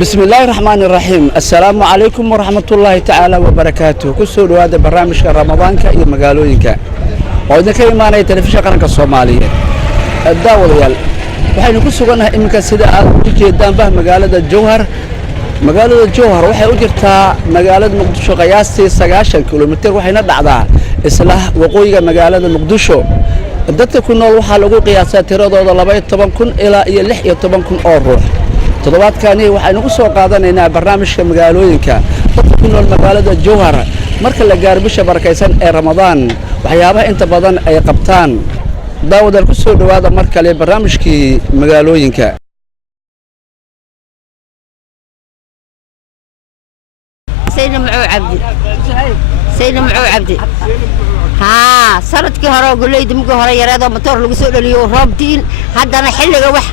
بسم الله الرحمن الرحيم السلام عليكم ورحمة الله تعالى وبركاته كسر هذا برنامج رمضان كأي مقالوينك وإذا كان معنا تلفزيون قناة الصومالية الداول ريال وحين كسر قناة إمك سيدا جدا به مقالة الجوهر وحي أجرتها مقالة مقدشو قياستي 9 كيلومتر وحين ندعها إصلاح وقوية مقالة مقدشو dadka ku nool waxa lagu qiyaasaa tiradooda 12 ilaa 16 oo ruux toddobaadkani waxaynu ku soo qaadanaynaa barnaamijka magaalooyinka dadka ku nool magaalada Jowhar marka la gaaro bisha barakeysan ee Ramadaan waxyaabaha inta badan ay qabtaan daawadal ku soo dhawaada mar kale barnaamijkii magaalooyinka سيدنا معو عبدي ها صارت كهرباء قليد مكو هرا يرادو مطور لو سو دليو روبتين هادنا خليغا wax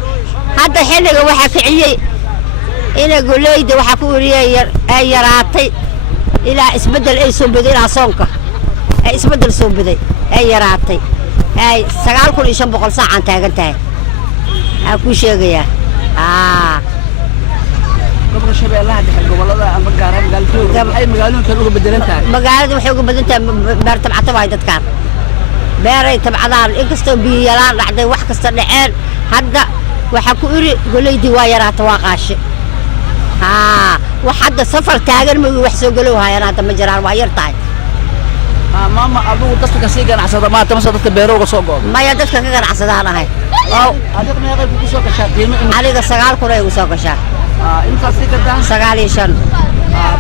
hada xilliga waxa kiciyay ina quleyda waxa ku wariyay ay yaraatay ila isbedel ay soo baday soonka ay isbedel soo baday ay yaraatay ay 9500 saacan taagan tahay aku sheegaya قبل شبيلها gobolada ama gaaran galbeed ay magaalooyinka uga bedelan tahay magaalada waxay uga bedelan tahay beer tabcada way dadkaan beeray tabcadaan inkastoo biyo yalaan dhacday wax kasta dhaceen hadda waxa ku iri goleydii waa yaraata waa qaashi wax hadda safar taagan ma wax soo galow hayaan hadda ma jiraan waa yar tahay maama adugu dadka ka sii ganacsada ma tamasa dadka beerooga soo goodo maya dadka ka ganacsadaan ahay adiga ma yaqaan ku soo gashaa qiimo aniga 9 kun ay ugu soo gashaa inta si kada 9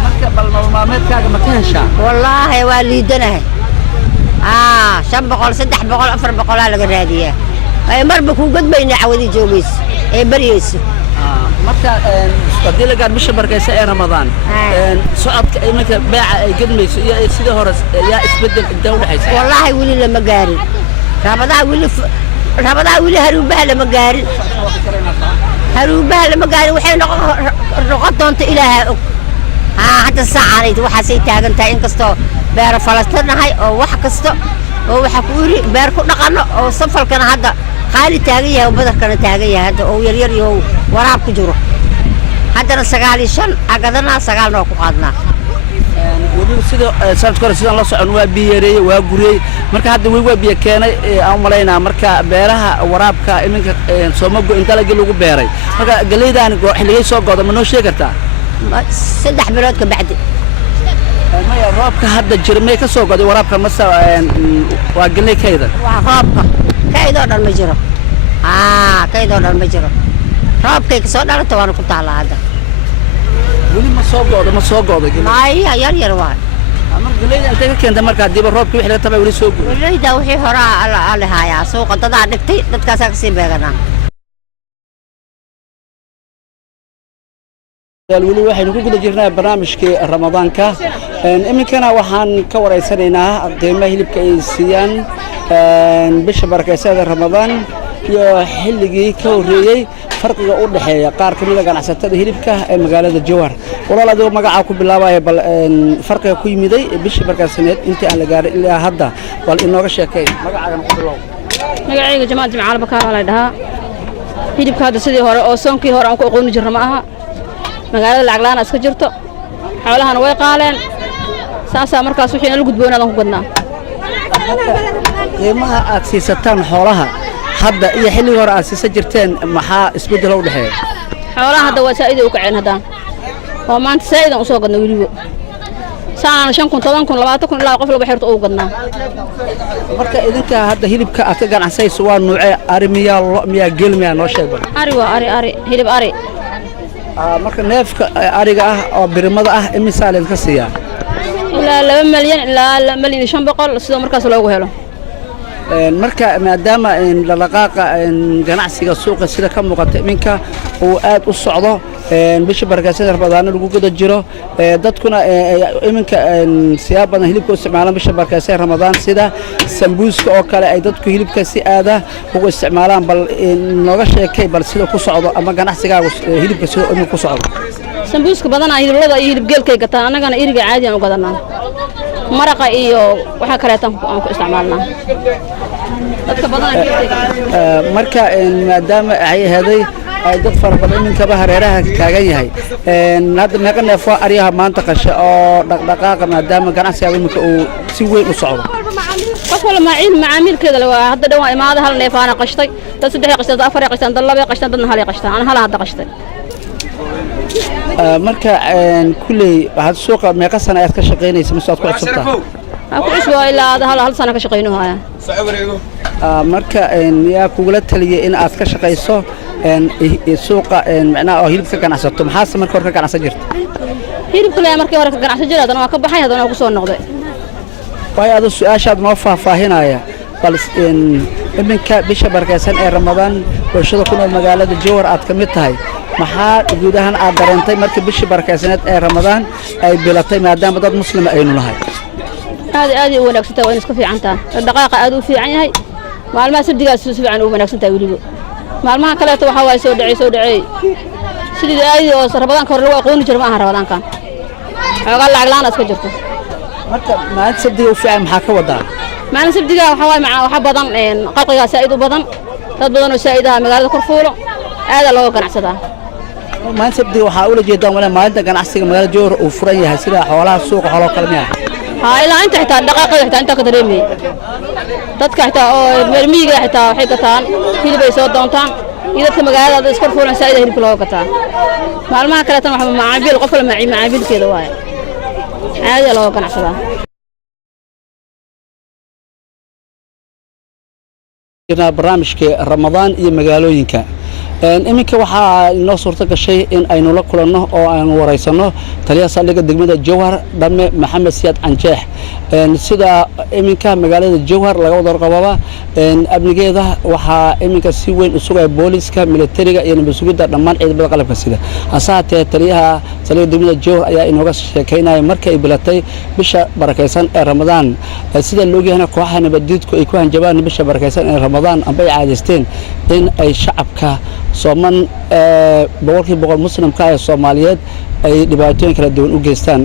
marka bal maalmeedkaaga ma ka heshaa wallahi waa liidanahay 500 300 400 laga raadiyaa ay marba ku gudbayna cawadi joogays ee bariyayso marka hadii la gaar bisha barakeysan ee Ramadaan socodka iminka beeca ay gadmayso iyo sidoo hore yaa isbedel inta u dhaxaysa wallahi wali lama gaarin Ramadaan wali haruubaha lama gaarin waxay noqon doonto ilaahay og hadda saacadeed waxa say taagan tahay in kasto beer falastanahay oo wax kasto oo waxa ku iri beer ku dhaqano oo safalkana hadda qaali taagan yahay badarkana taagan yahay hadda oo yar iyo waraab ku jiro haddana 9 agadana 9 noo ku qaadnaa wadi sida sabtkor sida la socon waa biyeeray waa guriyay marka hadda way waa biye keenay aan maleynaa marka beeraha waraabka iminka Soomaaliya inta laga lagu beeray marka galeydaan xilligay soo goodo ma noo sheeg kartaa 3 bilood ka bacdi ma ya roobka hadda jirmay ka soo gooday waraabka masa waa galay kayda waa roobka kaydoo dhan ma jiro kaydoo dhan ma jiro roobkay ka soo dhalata waan ku taalaa hadda wali ma soo goodo maya yar waa ama galeyda inta ka keenta marka diba roobka wixii laga tabay wali soo goodo galeyda wixii hore ala hayaa suuqa dada dhigtay dadkaas ka sii beeganaa wali waxaynu ku guda jirnaa barnaamijkii Ramadaanka iminkana waxaan ka wareysanaynaa qiimaha hilibka ay siiyaan bisha barakeysan Ramadaan iyo xilligii ka horeeyay farqiga u dhaxeeya qaar kamid ah ganacsatada hilibka ee magaalada Jowhar walaal magaca ku bilaabay bal farqiga ku yimiday bisha barakeysaneed intii aan la gaarin ilaa hadda wal inooga sheekay magacaaga ku bilow magacayga Jamaal Jimcaal Bakaar la dhahaa hilibka hadda sidii hore oo soonkii hore aan ku aqoon jirnaa ma aha magaalada lacag la'aan iska jirto xoolahana way qaaleen saasa markaas wixii la gudboonaadan ku gadnaa qiimaha aad siisataan xoolaha hadda iyo xilliga hore aad siisa jirteen maxaa isbedel u dhaxeeyo xoolaha hadda waa saaid u kaceen hadaan oo maanta saaid aan u soo gadnaa wiliba saana 5 kun 10 kun 20 kun ilaa qof laga xirto uu gadnaa marka idinka hadda hilibka aad ka ganacsayso waa nuucee ari miyaa geel miyaa noo sheeg bal ari waa ari hilib ari marka neefka ariga ah oo birimada ah imisaal ka siiyaa ilaa 2 milyan ilaa 2 milyan 500 sidoo markaas loogu helo marka maadaama la dhaqaaqa ganacsiga suuqa sida ka muuqata iminka uu aad u socdo bisha barakeysan Ramadaan lagu guda jiro dadkuna iminka siyaab badan hilibka isticmaalaan bisha barakeysan Ramadaan sida sambuuska oo kale ay dadku hilibka si aad ah ugu isticmaalaan bal nooga sheekay bal sida ku socdo ama ganacsiga hilibka sida uu ku socdo sambuuska badan ay hilibada iyo hilib geelkay gataan anagana iriga caadi aan u gadanaa maraqa iyo waxa kale aan ku isticmaalnaa dadka badan marka maadaama ay heeday ay dad fara badan iminkaba hareeraha taagan yahay hadda meeqa neefo aryaha maanta qasha oo dhaqdhaqaaqa maadaama ganacsiga iminka uu si weyn u socdo qof wala macaamiilkeeda la waa hadda dhawaan imaada hal neef aan qashtay dad 3 qashtan 4 qashtan dad 2 qashtan dadna hal qashtan ana hal hadda qashtay marka kulay waxaad suuqa meeqa sano aad ka shaqeynaysaa mise aad ku cusubtaa aku cusbo ilaa hal sano ka shaqeynayo marka yaa kugula taliyay in aad ka shaqeyso suuqa macnaha oo hilibka ganacsato maxaase marka hore ka ganacsan jirta hilibka la markii hore ka ganacsan jiray hadana waa ka baxay hadana ku soo noqday way adu su'aashaad noo faahfaahinaya bal iminka bisha barakeysan ee Ramadaan bulshada ku nool magaalada Jowhar aad ka mid tahay maxaa guud ahaan aad dareentay markii bisha barakeysaneed ee Ramadaan ay bilatay maadaama dad muslim aynu nahay aad u wanaagsantaa waa isku fiicantaa dhaqaaqa aad u fiican yahay maalmaha sabdigaas si fiican u wanaagsantaa waliba maalmaha kale waxa way soo dhacay sidii aad oo Ramadaanka hore lagu aqoon jiray ma aha Ramadaankan xogaa lacag la'aan iska jirto marka maalinta sabdiga u fiican maxaa ka wadaa maalinta sabdiga waxa badan qalqiga saa'id u badan dad badan oo saa'id ah magaalada Korfuulo aad loo ganacsadaa maalinta sabdiga waxa ula jeedaan wala maalinta ganacsiga magaalada Jowhar uu furan yahay sida xoolaha suuqa xoolo kale ma ها إلا أنت حتى دقائق حتى أنت كدريمي تذكر حتى مرمية حتى حقتان في اللي بيسود دونتان إذا كم قاعد هذا يسكر فولا سعيد هني كله قتان ما كلتنا مع عبيد قفل مع عبيد كده واي هذا لو كان عشرة كنا برنامج رمضان يمجالوينك iminka waxaa inoo suurto gashay in aynu la kulanno oo aan wareysano taliyaha saldhigga degmada Jowhar Dhamme Maxamed Siyaad Anjeex sida iminka magaalada Jowhar laga wada qababa amnigeeda waxaa iminka si weyn u sugay booliska militariga iyo nabadgelyada dhammaan ciidamada qalabka sida asaatee taliyaha saldhigga degmada Jowhar ayaa inooga sheekeynaya markay ay bilatay bisha barakeysan ee Ramadaan sida loo yahay kooxaha nabaddiidku ay ku hanjabaan bisha barakeysan ee Ramadaan amba ay caadaysteen in ay shacabka sooman boqolkiiba boqol muslimka ee Soomaaliyeed ay dhibaatooyin kala duwan u geystaan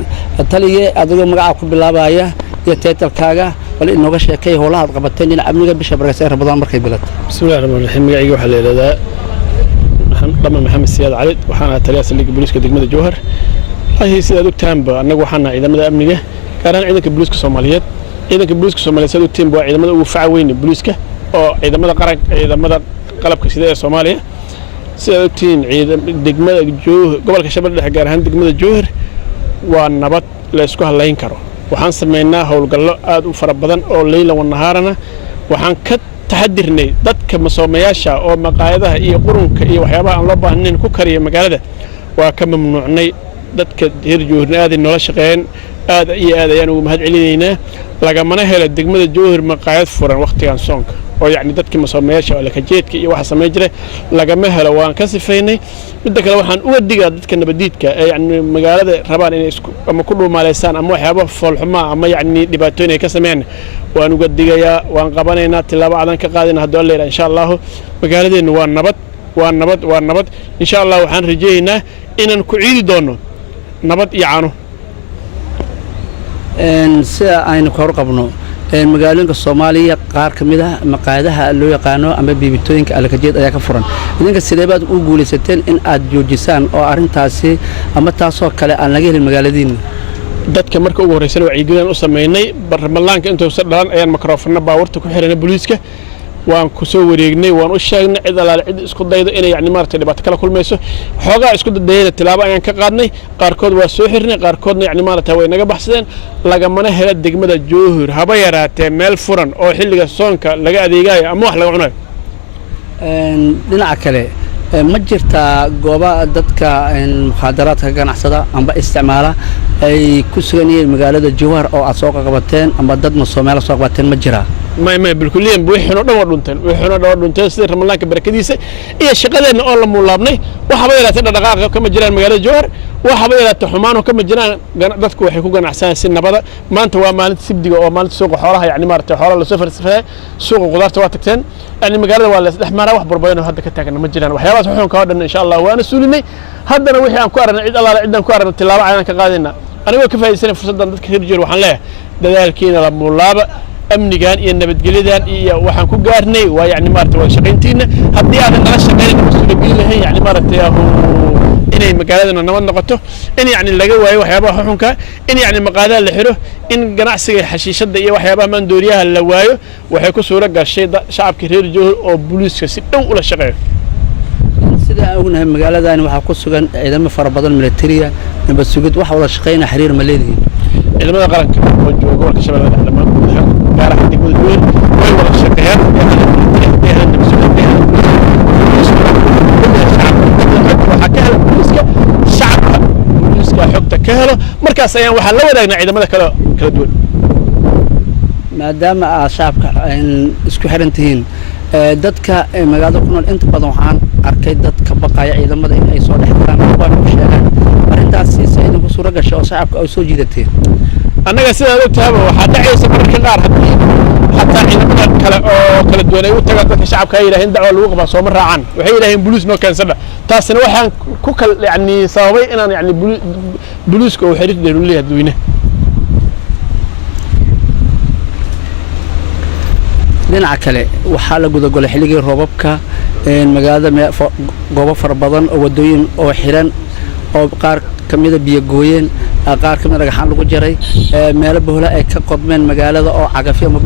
taliye adiga magaca ku bilaabaya iyo teetalkaaga wali inooga sheekay howlaha aad qabateen in amniga bisha barakeysan Ramadaan markay bilatay bismillaahir rahmaanir rahiim magacayga waxa la yiraahdaa Dhamme Maxamed Siyaad Cali waxaana taliyaha saldhigga booliska degmada Jowhar waxay sida ogtaanba anagu waxaana ciidamada amniga gaaraan ciidanka booliska Soomaaliyeed sida ogtaanba waa ciidamada ugu faca weyn booliska oo ciidamada qaranka ciidamada qalabka sida ee Soomaaliya sida ogtiin degmada Jowhar gobolka Shabeelle Dhexe gaar ahaan degmada Jowhar waa nabad la isku halayn karo waxaan sameeynaa howlgallo aad u fara badan oo leeyla wanahaarana waxaan ka taxadirnay dadka masoomayaasha oo maqaayadaha iyo qurunka iyo waxyaabaha aan loo baahnayn ku kariya magaalada waa ka mamnuucnay dadka reer Jowhar aad inoo shaqeeyeen aad ayaan ugu mahad celinaynaa lagamana helo degmada Jowhar maqaayad furan waqtigan soonka oo yani dadkii masoomayaasha oo la kajeedka iyo waxa sameey jiray lagama helo waan ka sifaynay mid kale waxaan uga digaa dadka nabadiidka ee yani magaalada rabaan inay isku ama ku dhuumaaleysaan ama waxyaabo foolxuma ama yani dhibaatooyin ay ka sameeyaan waan uga digayaa waan qabanaynaa tilaabo adan ka qaadina hadoo leeyahay insha Allah magaaladeena waa nabad insha Allah waxaan rajaynaynaa inaan ku ciidi doono nabad iyo caano sida aynu ka warqabno magaalooyinka Soomaaliya qaar kamid ah maqaayadaha loo yaqaano ama biibitooyinka alkajeed ayaa ka furan idinka sideebaad u guulaysateen in aad joojisaan oo arintaasi ama taasoo kale aan laga helin magaaladiina dadka marka ugu horeysan wacyigelin u sameeynay barnaamijka inta soo dhalan ayaan mikrofoonna baawarta ku xiranay booliiska waan ku soo wareegnay waan u sheegnay cid alaal cid isku daydo inay yani maartay dhibaato kala kulmayso xoogaa isku dayayna tilaabo ayaan ka qaadnay qaarkood waa soo xirnay qaarkoodna yani maartay way naga baxsadeen lagamana hela degmada Jowhar haba yaraatee meel furan oo xilliga soonka laga adeegayo ama wax laga cunayo dhinaca kale ma jirtaa gooba dadka muxaadaraadka ganacsada amba isticmaala ay ku sugan yihiin magaalada Jowhar oo aad soo qabateen ama dad Soomaali soo qabateen ma jiraa ما بالكلية بوحنا دون سير رمضان كبركديسة إيه شغلنا أول مولابني وحبيلا تنا دقائق كم جيران مجال الجوهر وحبيلا تحمان وكم جيران ضدكوا حيكون عسان سن بدا ما أنت ومالت سبدي ومالت سوق حولها يعني مارت حولها لسفر سوق خضار تواتكتين يعني مجال ولا إحنا راح بربينا وهذا كتاعنا مجران وحياة وحنا كهذا إن شاء الله وأنا سولني هذا وحي عن كوارن عيد الله عندنا كوارن التلاوة عنا كقاعدنا أنا وكيف هاي السنة فرصة ضد كثير جير وحنا له ذلك كينا لمولاب amnigan iyo nabadgelyadan iyo waxaan ku gaarnay waa yani maaragtay wada shaqayntiina haddii aadan nala shaqaynin mas-uuliyad lahayn yani maaragtay inay magaaladana nabad noqoto in yani laga waayo waxyaabaha xuxunka in yani maqaadaha la xiro in ganacsiga xashiishada iyo waxyaabaha maandooriyaha la waayo waxay ku suura gashay shacabka reer Jowhar oo booliiska si dhow ula shaqeeyo sida aan ognahay magaaladani waxaa ku sugan ciidamo fara badan militariya nabad sugid waxa wada shaqeynaa xiriir ma leedihiin ciidamada qaranka oo jooga gobolka Shabeellaha Dhexe dhammaan guud ahaan gaar ahaan degmada Jowhar way wada shaqeeyaan shacabka booliiska xogta ka helo markaas ayaan waxaa la wadaagnaa ciidamada kala duwan maadaama aad shacabka isku xiran tihiin dadka magaalada ku nool inta badan waxaan arkay dadka baqaya ciidamada in ay soo dhex galaan waan u sheegaan arrintaasi sayid ku suura gashay oo shacabka ay soo jiidateen annaga sidaad ogtahay waxaa dhacaysa mararka qaar haddii xataa ciidamada kale oo kala duwan ay u tagaan dadka shacabka ay yidhaaheen dacwo lagu qabaa sooma raacaan waxay yidhaaheen booliis noo keensada taasina waxaan ku kala yani sababay inaan yani booliiska uu xiriir dheer u leeyahay dadweynaha dhinaca kale waxaa la gudagolay xilligii roobabka magaalada goobo fara badan oo wadooyin oo xiran oo qaar kamida biyo gooyeen qaar kamida dhagaxaan lagu jaray meelo bohla ay ka qodmeen magaalada oo cagafyo ama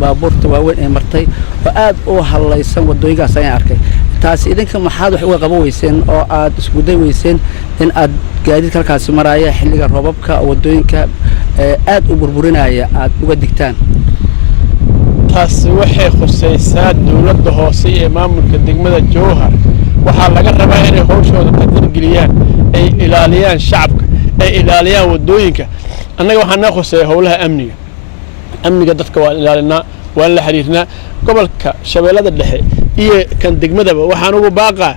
baabuurta waaweyn ay martay oo aad u halaysan wadooyinkaas ayaan arkay taasi idinka maxaad wax uga qaban weyseen oo aad isku day weyseen in aad gaadiidka halkaasi maraya xilliga roobabka wadooyinka aad u burburinaya aad uga digtaan taas waxay khusaysaa dawladda hoose ee maamulka degmada Jowhar waxaa laga rabaa inay hawshooda taageergeliyaan ay ilaaliyaan shacabka ay ilaaliyaan wadooyinka annaga waxaan na khusay howlaha amniga dadka waa ilaalinaa waa la xiriirnaa gobolka Shabeellada Dhexe iyo kan degmadaba waxaan ugu baaqaa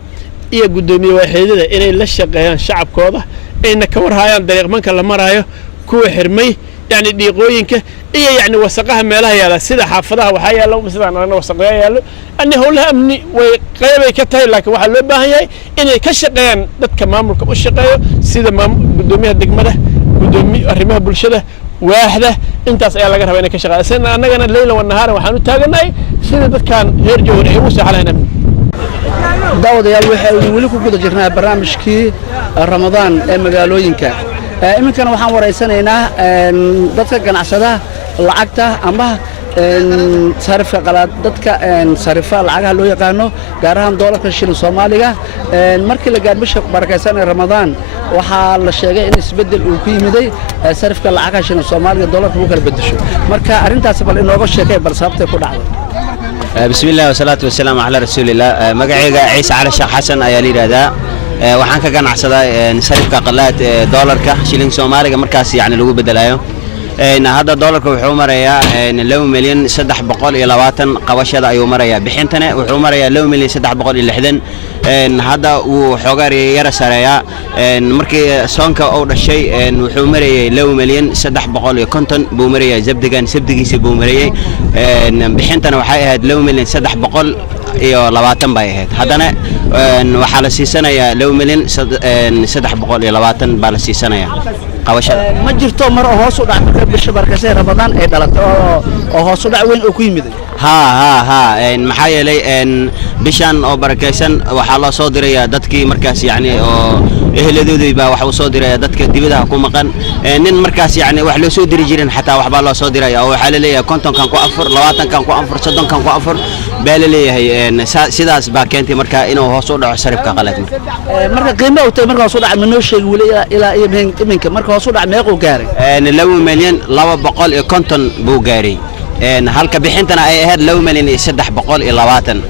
iyo gudoomiye waaxeedada inay la shaqeeyaan shacabkooda ayna ka warhayaan dariiqmanka la marayo kuwa xirmay يعني ديقوينك إيه يعني وسقها مالها يلا سيدا حافظها وحيا لو مثلا أنا وسقها يلا أني هو لها أمني وقيبة كتاي لكن واحد لو باهي إني كشقيان دت كمان مركب الشقاية سيدا ما بدوميها الدقمة بدومي أرميها بالشدة واحدة أنت أسأل لك هنا كشقاية سنة أنا الليل والنهار وحنو تاجناي سيدا دت كان هيرجو يوسع على هنا داود يا ولكم كده جرنا برنامج كي رمضان مقالوينك iminkana waxaan wareysanaynaa dadka ganacsada lacagta ama sarifka qalaad dadka sarifa lacagaha loo yaqaano gaar ahaan doolarka shilin Soomaaliga markii la gaar bisha barakaysan ee Ramadaan waxaa la sheegay in isbedel uu ku yimiday sarifka lacagaha shilin Soomaaliga doolarka uu kala bedesho marka arintaas bal inooga sheekay bal sababtay ku dhacday bismillaah wa salaatu wa salaam ala rasuulillah magacayga Ciise Cali Sheekh Xasan ayaa la yiraahdaa waxaan ka ganacsadaa sarifka qalaad doolarka shilin Soomaaliga markaas yani lagu bedelayo hadda doolarka wuxuu marayaa 2,320 qabashada ayuu marayaa bixintana wuxuu marayaa 2,360 hadda uu xogaar yara sareeyaa markii soonka uu dhashay wuxuu marayay 2,350 buu marayaa sabdigiisa buu marayay bixintana waxay ahayd 2,320 bay ahayd haddana waxaa la siisanayaa 2,320 baa la siisanayaa qabashada ma jirto mar hoos u dhac marka bisha barakaysan Ramadaan ay dhalato oo hoos u dhac weyn oo ku yimid ha maxaa yeelay bishan oo barakaysan waxa la soo dirayaa dadkii markaas yani oo eheladoodii baa waxa uu soo dirayaa dadka dibadaha ku maqan nin markaas yani wax loo soo diri jirin xataa waxba loo soo dirayaa oo waxa la leeyahay 50 kan ku afur 20 kan ku afur 30 kan ku afur baa la leeyahay sidaas baa keentay marka inuu hoos u dhaco sarifka qalaad marka qiimaha uu marka hoos u dhac manoo sheegi wali ilaa iminka marka hoos u dhac meeq uu gaaray 2,250 buu gaaray halka bixintana ay ahayd 2,320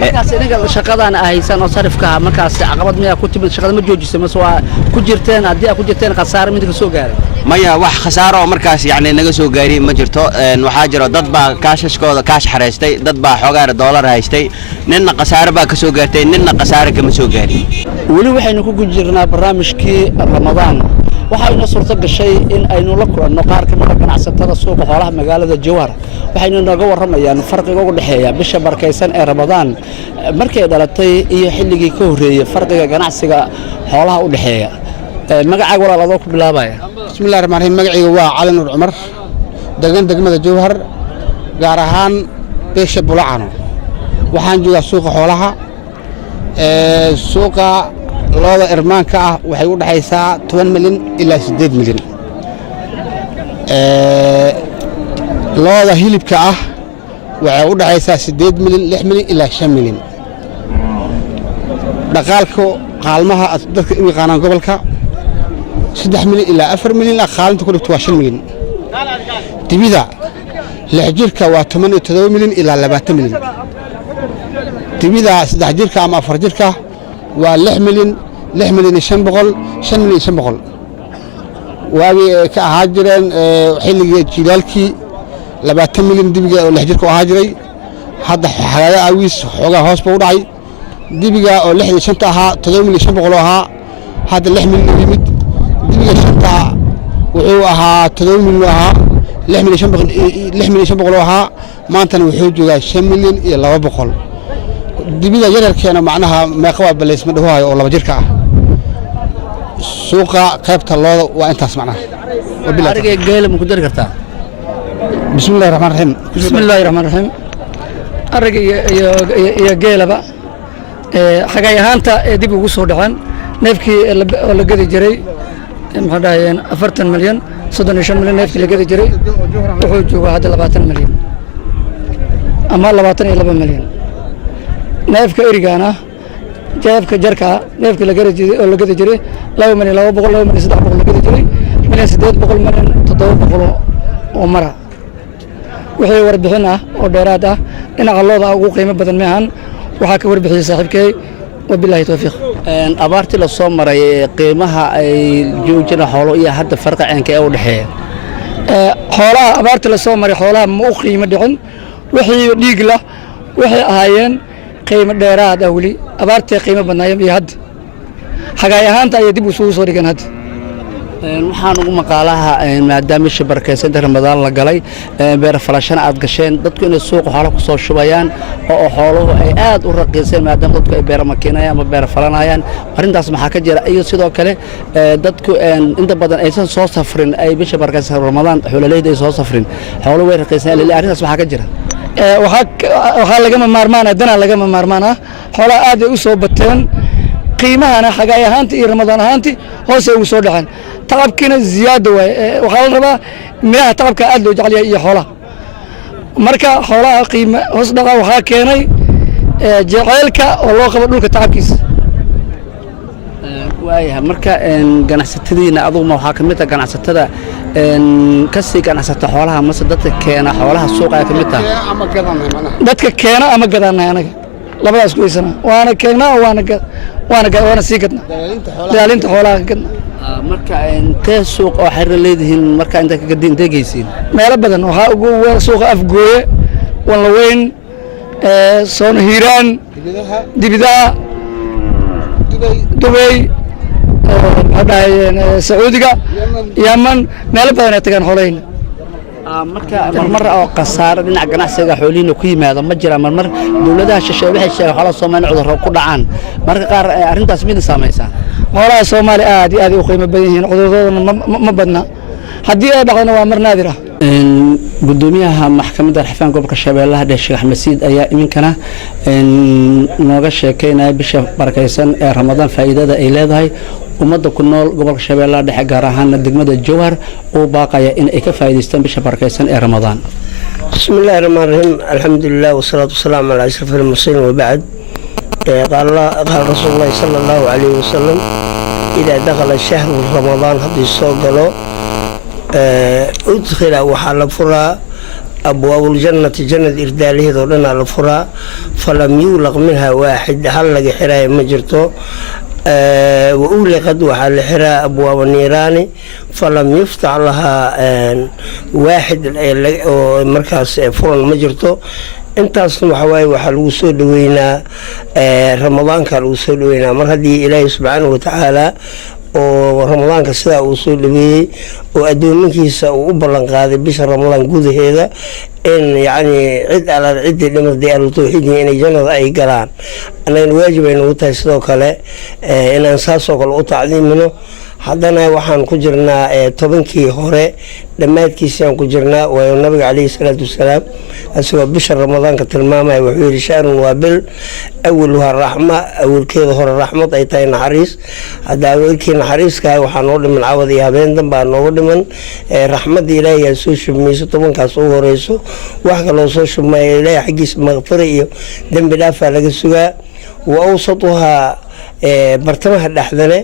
markaas inaga shaqadan ahaysan oo sarifka markaas caqabad miya ku timid shaqada ma joojisay mas waa ku jirteen hadii ku jirteen khasaaro mid ka soo gaaray maya wax khasaaro markaas yani naga soo gaari ma jirto waxa jiro dad baa kaashashkooda kaash xareystay dad baa xogaar doolar haystay ninna khasaaro baa ka soo gaartay ninna khasaaro kama soo gaari wali waxaynu ku jirnaa barnaamijkii Ramadaan waxayna suurto gashay in aynu la kulanno qaar ka mid ah ganacsatada suuqa xoolaha magaalada Jowhar waxaynu naga waramayaan farqiga u dhaxeeya bisha barakaysan ee Ramadaan markay dhalatay iyo xilligii ka horeeyay farqiga ganacsiga xoolaha u dhaxeeya magacaaga walaal adoo ku bilaabaya bismillaahir rahmaanir rahiim magacayga waa Cali Nuur Cumar degan degmada Jowhar gaar ahaan beesha Bulacano waxaan joogaa suuqa xoolaha suuqa looda irmaanka ah waxay u dhaxaysaa 10 milyan ilaa 8 milyan looda hilibka ah waxay u dhaxaysaa 8 milyan 6 milyan ilaa 5 milyan dhaqaalka qaalmaha dadka u yaqaanaan gobolka 3 milyan ilaa 4 milyan qaalinta ku dhigto waa 5 milyan dibida lix jirka waa 17 milyan ilaa 20 milyan dibida 3 jirka ama 4 jirka waa 6 milyan 6 milyan 500 5 milyan 500 waagi ka ahaa jireen xilliga jilaalkii 20 milyan dibiga oo lix jirka ahaa jiray hadda xagaaga awis xogaa hoos buu dhacay dibiga oo 65 ahaa 7 milyan 500 ahaa hadda 6 milyan yimid dibiga shanta wuxuu ahaa 7 milyan ahaa 6 milyan 500 ahaa maantana wuxuu joogaa 5 milyan iyo 200 dibida yararkeena macnaha meeqa waa baleysma dhawaay oo laba jirka ah suuqa qaybta looda waa intaas macnaha wabillahi ariga geela ma ku dari kartaa bismillaahir rahmaanir rahiim ariga iyo geelaba xagay ahaanta dib ugu soo dhaceen neefkii oo la gadi jiray maxaa dhahayeen 40 milyan 35 milyan neefkii la gadi jiray wuxuu joogaa hadda 20 milyan ama 22 milyan neefka erigana jeebka jarka neefkii la gadi jiray 2 milyan 200 2 milyan 300 la gadi jiray milyan 800 milyan 700 oo mara wixii warbixin ah oo dheeraad ah dhinaca looda ugu qiimo badan maahan waxaa ka warbixiyay saaxiibkay wabillahi tawfiiq abaartii la soo maray qiimaha ay joojina xoolo iyo hadda farqi aanka ee u dhaxeeya xoolaha abaartii la soo maray xoolaha ma u qiimo dhicin wixii dhiig la waxay ahaayeen qiimo dheeraad ah wali abaartii qiimo badnaayeen iyo hadda xagay ahaanta ay dib u soo dhigan hadda waxaan ugu maqaalaha maadaama shabarkaysan Ramadaan la galay beer falashana aad gasheen dadku inay suuqa xoolo ku soo shubayaan oo xooluhu ay aad u raqiiseen maadaama dadku ay beer makiinayaan ama beer falanayaan arintaas maxaa ka jira iyo sidoo kale dadku inta badan aysan soo safrin ay bisha barkaysan Ramadaan xoolalayda ay soo safrin xoolo way raqiiseen ilaa arintaas maxaa ka jira waxaa laga maarmaana dana laga maarmaana xoolaha aad ay u soo bateen qiimahana xagay ahaanti iyo Ramadaan ahaanti hoos ay ugu soo dhaceen taqabkina ziyaado way waxa la rabaa miraha taqabka aad loo jecel yahay iyo xoolaha marka xoolaha qiimo hoos dhaqa waxa keenay jaceelka oo loo qabo dhulka taqabkiisa waayahay marka ganacsatadiina aduguma waxa kamid ah ganacsatada ka sii ganacsata xoolaha mase dadka keena xoolaha suuqa ka mid ah ama gadanay macnaha dadka keena ama gadanay anaga labadaas ku heysana waana keenaa waana sii gadna daalinta xoolaha gadna marka intee suuq oo xiriir leedihiin marka inta ka gadin deegaysiin meelo badan waxa ugu weyn suuqa Afgooye wala weyn soona hiiraan dibidaha Dubai hadayeen Sacuudiga Yemen meelo badan ay tagaan xoolaheena marka marmar oo qasaar dhinaca ganacsiga xoolihiina ku yimaado ma jira marmar dawladaha shisheeye waxay sheegeen xoolaha Soomaaliya cudurro ku dhacaan marka qaar arintaas mid saameysaa xoolaha Soomaaliya aad iyo aad u qiimo badan yihiin cudurradana ma badna haddii ay dhacdana waa mar naadir ah gudoomiyaha maxkamadda rafaan gobolka Shabeellaha Sheekh Axmed Siid ayaa iminkana nooga sheekeynaya bisha barakaysan ee Ramadaan faa'iidada ay leedahay ummadda ku nool gobolka Shabeellaha Dhexe gaar ahaan degmada Jowhar oo baaqaya in ay ka faa'iideystaan bisha barakaysan ee Ramadaan bismillahir rahmaanir rahiim alxamdulillah wassalatu wassalamu ala ashrafil mursaliin wa ba'd قال رسول الله صلى الله عليه وسلم إذا دخل الشهر رمضان هذه الصوغلو أدخل وحال فرا أبواب الجنة جنة إرداله ذولنا الفرا فلم يولغ منها واحد هل لقى حراء مجرته وأولغت وحال حراء أبواب النيران فلم يفتح لها واحد مركز فرن مجرته intaasna waxa waaye waxa lagu soo dhaweynaa ramadaanka lagu soo dhaweynaa mar haddii ilaahay subxaanahu watacaala oo ramadaanka sidaa uu soo dhaweeyey oo addoominkiisa uu u ballan qaaday bisha ramadaan gudaheeda in yacni cid alaal ciddii dhimatay ahlu tawxiidin inay jannada ay galaan annagana waajib ay nagu tahay sidoo kale inaan saasoo kale u tacdiimino haddana waxaan ku jirnaa tobankii hore dhammaadkiisaan ku jirnaa waayo nabiga calayhi salaatu wasalaam isagoo bisha ramadaanka tilmaamaya wuxuu yidhi shahrun waa bil awaluha raxma awalkeeda hore raxmad ay tahay naxariis hadda awalkii naxariiskaha waxaa noo dhiman cawad iyo habeen danbaa nooga dhiman raxmadda ilaahay yaa soo shubmayso tobankaas ugu horeyso wax kaloo soo shubmaya ilaahay xaggiisa maqfira iyo dembi dhaafaa laga sugaa wa awsatuhaa bartamaha dhexdane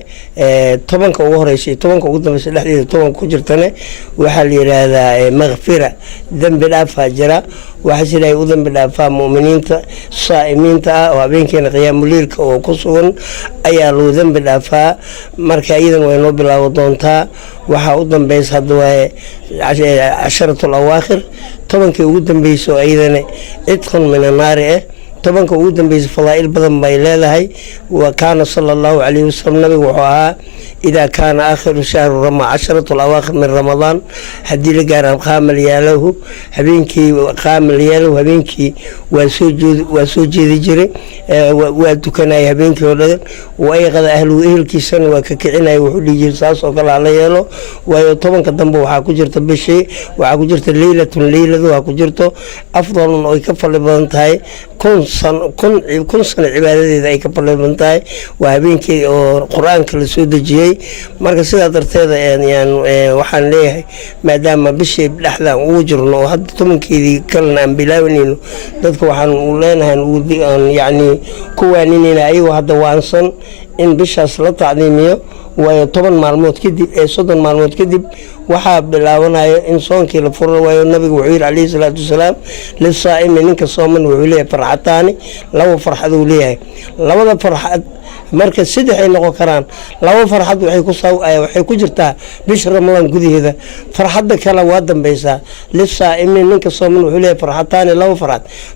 tobanka ugu horeysa iyo tobanka ugu dambeysa dhexdeeda tobanka ku jirtane waxaa la yidhaahdaa makfira dembi dhaafaa jira waxaas ilaahay u dembi dhaafaa mu'miniinta saa'imiinta ah oo habeenkeena qiyaamuliilka oo ku sugan ayaa lagu dembi dhaafaa marka iyadan way noo bilaabo doontaa waxaa u dambeysa hadda waaye casharatul awaakhir tobankii ugu dambeysa oo iyadana cidqun min annaari ah tobanka ugu dambeysa fadaa'il badan bay leedahay wa kaana sala allahu calayhi wasalam nabigu wuxuu ahaa idaa kaana aakhiru shahru rama casharatu alawaakhir min ramadaan haddii la gaara qaamal yaalahu habeenkii qaamal yaalahu habeenkii waa soo jeedi jiray waa tukanaya habeenkii oo dhan wayqada ahluhu ehelkiisana waa ka kicinaya wuxuu dhihi jiray saas oo kale hala yeelo waayo tobanka dambe waxaa ku jirta bishii waxaa ku jirta leylatun leyladu waa ku jirto afdalun oo ay ka fadli badan tahay kun sano cibaadadeeda ay ka fadli badan tahay waa habeenkii oo qur-aanka la soo dejiyey marka sidaa darteeda waxaan leeyahay maadaama bishii dhexdaan ugu jirno oo hadda tobankeedii kalena aan bilaabanayno dadka waxaan leenahay yani ku waaninayna ayagoo hadda waansan in bishaas la tacdiimiyo waayo 10 maalmood kadib 30 maalmood kadib waxaa bilaabanayo in soonkii la furo waayo nabigu wuxuu yiri calayhi salaatu wasalaam lisaa'imi ninka sooman wuxuu leeyahay farxataani laba farxad uu leeyahay labada farxad marka saddex ay noqon karaan laba farxad waxay ku jirtaa bisha ramadaan gudaheeda farxadda kale waa dambaysaa lisaa'imi ninka sooman wuxuu leeyahay farxataani laba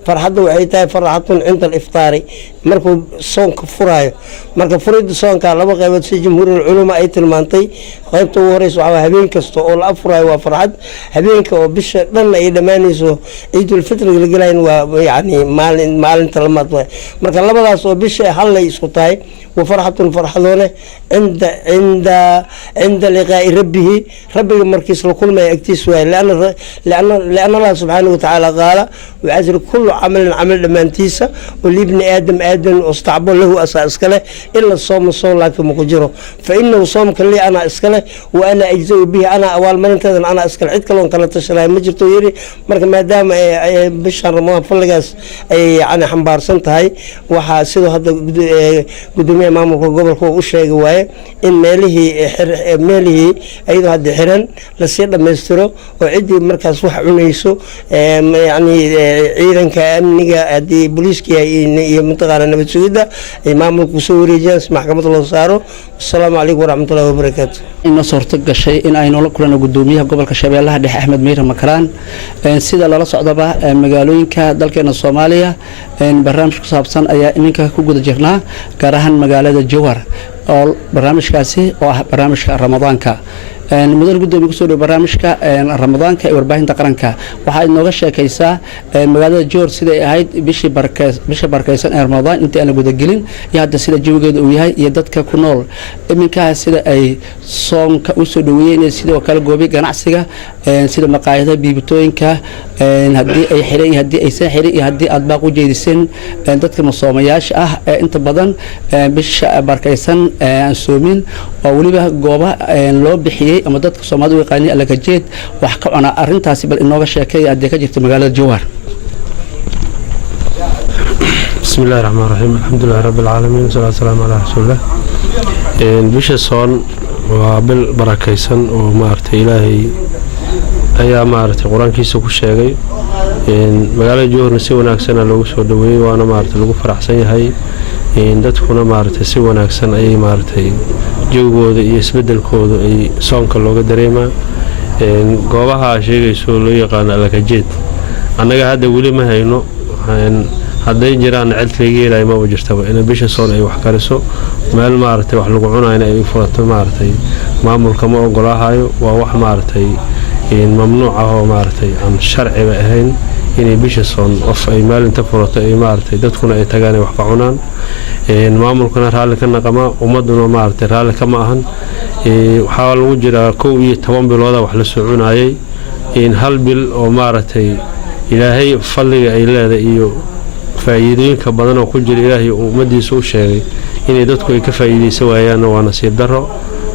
farxadda waxay tahay farxatun cinda al-iftaari markuu soonka furaayo marka furida soonka laba qaybood si jumhuurul culama ay tilmaantay qaybta ugu horeysa waxaa habeen kasta oo la afurayo waa farxad habeenka oo bisha dhan ay dhamaanayso ciidul fitriga la galayn waa yani maalinta lamaad marka labadaas oo bisha hal lay isku tahay وفرحة فرحضونه عند لقاء ربه مركز لكل ما يكتس لأن الله سبحانه وتعالى قال وعزر كل عمل لما انتيسه ولابن آدم واستعبوا له أسكله إلا الصوم لكن مقجره فإنه صوم كان لي أنا أسكله وأنا أجزء به أنا أول من انتظر أنا أسكل عد كلهم كانت تشرها مجرته يري مركز ما دام بشهر رمضان فلقاس يعني حنبار سنتهاي وحاسده هذا قدومي maamulka gobolka uu sheegay waaye in meelihii ayadoo hadda xiran la sii dhameystiro oo cidii markaas wax cunayso yani ciidanka amniga hadii booliiska iyo mintaqaana nabad sugidda ay maamulku soo wareejiyaan si maxkamadda loo saaro assalaamu calaykum waraxmatullaahi wabarakaatu inoo suurto gashay in ay noola kulano gudoomiyaha gobolka shabeellaha dhexe axmed meyre makaraan sida lala socdaba magaalooyinka dalkeena Soomaaliya barnaamij ku saabsan ayaa iminka ku guda jirnaa gaar ahaan magaalada Jowhar oo barnaamijkaasi oo ah barnaamijka Ramadaanka mudan gudoomiye kusoo dhaw barnaamijka Ramadaanka ee warbaahinta qaranka waxa ay nooga sheekaysaa magaalada Jowhar sida ay ahayd bisha barkaysan ee Ramadaan intii aan guda gelin iyo hadda sida jawigeedu uu yahay iyo dadka ku nool iminka sida ay soonka u soo dhaweeyeen sidoo kale goobi ganacsiga sida maqaayadaha biibitooyinka haddii ay xiran haddii ay saaxirin iyo haddii aad baaq u jeediseen dadka musoomayaasha ah inta badan bisha barkaysan aan soomin oo waliba gooba loo bixiyay ama dadka Soomaalidu yaqaaniin alagajeed wax ka cuna arintaasi bal inooga sheekay aad ka jirto magaalada Jowhar bismillaahir rahmaanir rahiim alxamdulillahi rabbil aalamiin wasalaatu wasalaamu ala rasuulillah bisha soon waa bil barakaysan oo maartay ilaahay ayaa maartay quraankiisa ku sheegay magaalada Jowhar si wanaagsan loogu soo dhaweeyay waana maartay lagu faraxsan yahay dadkuna maartay si wanaagsan ay maartay joogooda iyo isbedelkooda ay soonka looga dareemaa goobaha sheegayso loo yaqaan alagajeed annaga hadda wali ma hayno haday jiraan ciltaygeelay ma wajirtaba in bisha soon ay wax kariso meel maartay wax lagu cunaayna ay furato maartay maamulka ma ogolaahayo waa wax maartay mamnuuc ah oo maartay aan sharciga ahayn in bisha soon of ay maalinta furato ay maartay dadkuna ay tagaan wax ka cunaan maamulkana raalli ka naqama ummaduna maaragtay raalli kama ahan waxaa lagu jiraa 11 bilooda wax la soconayay hal bil oo maaragtay ilaahay fadliga ay leedahay iyo faa'iidooyinka badan oo ku jira ilaahay ummadiisa u sheegay inay dadku ay ka faa'iideysan waayaan waa nasiib darro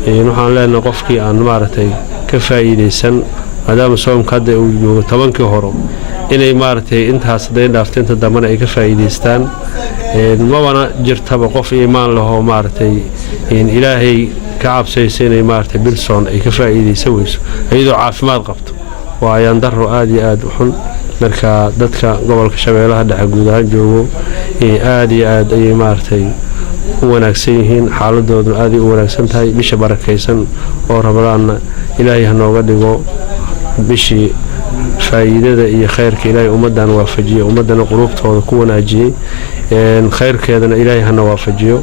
waxaan leenahay qofkii aan maaragtay ka faa'iideysan maadaama soomka hadda uu joogo 10kii hore inay maaragtay intaas day dhaafteen inta dambana ay ka faa'iideystaan mabana jirtaba qof iimaan laho maaragtay ilaahay ka cabsaysa inay maaragtay bilsoon ay ka faa'iideysan weyso iyadoo caafimaad qabto waa ayaan darro aad iyo aad u xun marka dadka gobolka Shabeellaha Dhexe guud ahaan joogo aad iyo aad ay maaragtay u wanaagsan yihiin xaaladoodu aad u wanaagsan tahay bisha barakaysan oo Ramadaan ilaahay ha nooga dhigo bishii faa'iidada iyo khayrka ilaahay ummadan waafajiyo ummadana qulubtooda ku wanaajiyay khayrkeedana ilaahay hana waafajiyo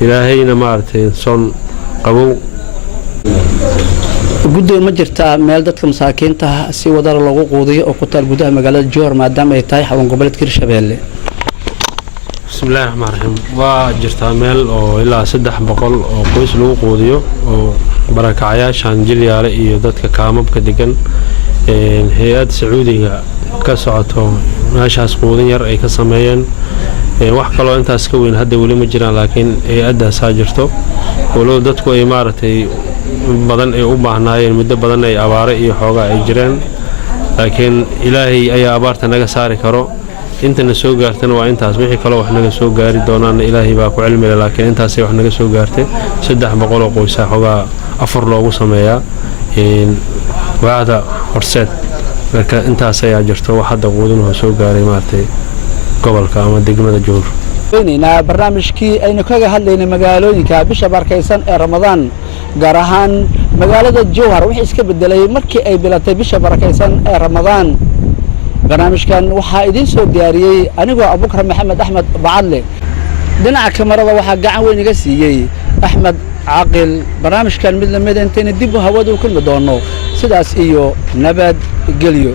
ilaahayna maartay son qabow guddoon ma jirtaa meel dadka masaakiinta si wadar lagu quudiyo oo ku taal gudaha magaalada Jowhar maadaama ay tahay xarun goboleedka Hirshabeelle bismillaahir rahmaanir rahiim waa jirtaa meel oo ilaa 300 oo qoys lagu quudiyo oo barakacayaashan jilyaale iyo dadka kaamabka degan hay'ad Sacuudiga ka socoto meeshaas quudin yar ay ka sameeyeen wax kale oo intaas ka weyn hadda wali ma jiraan laakiin hay'adaas jirto walow dadku ay maartay badan ay u baahnaayeen muddo badan ay abaare iyo xoogaa ay jireen laakiin ilaahay ayaa abaarta naga saari karo intana soo gaartana waa intaas wixii kale wax naga soo gaari doonaan ilaahay baa ku cilmi leh laakiin intaas ay wax naga soo gaartay 300 oo qoys xoogaa afar loogu sameeyaa waada horseed marka intaas ayaa jirto wax hadda quudinoo soo gaaray maartay gobolka ama degmada Jowhar weynina barnaamijkii aynu kaga hadlaynay magaalooyinka bisha barkaysan ee Ramadaan gaar ahaan magaalada Jowhar wixii iska bedelay markii ay bilatay bisha barkaysan ee Ramadaan barnaamijkan waxa idin soo diyaariyay anigoo Abubakar Maxamed Axmed Bacadle dhinaca kamarada waxa gacan weyn iga siiyay Axmed Aqil barnaamijkan mid lamid inta dib u hawada u kulmi doono sidaas iyo nabad geliyo